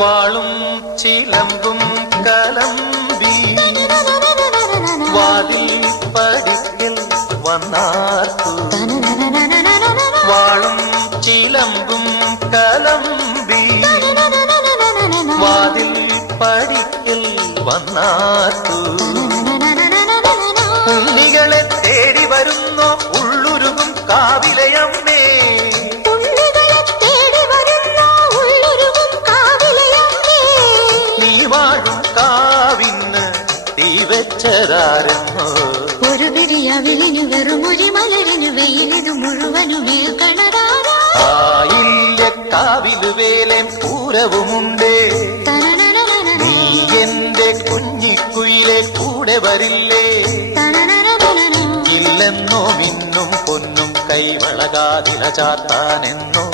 വാളും ചിലമ്പും കലമ്പി വാതിൽ പടിക്കൽ വന്നാർത്തു വാളും ചിലമ്പും കലമ്പി വാതിൽ പടിക്കൽ വന്നാർത്തു ഉണ്ണികളെ തേടി വരുന്നോ ഉള്ളുരുകും കാവിലയമ്മേ നീ വാഴും കാവിന്ന് തീ വെച്ചതാരെന്നോ ഒരു പിടിയവിലിനു വെറുമൊരു മലരിനു വെയിലിനു മുഴുവനും കാവില് വേലൻ പൂരവുമുണ്ട് നീ എന്റെ കുഞ്ഞിക്കുയിലെ കൂടെ വരില്ലേ ഇല്ലെന്നോ മിന്നും പൊന്നും കൈവളകാതില ചാത്താനെന്നോ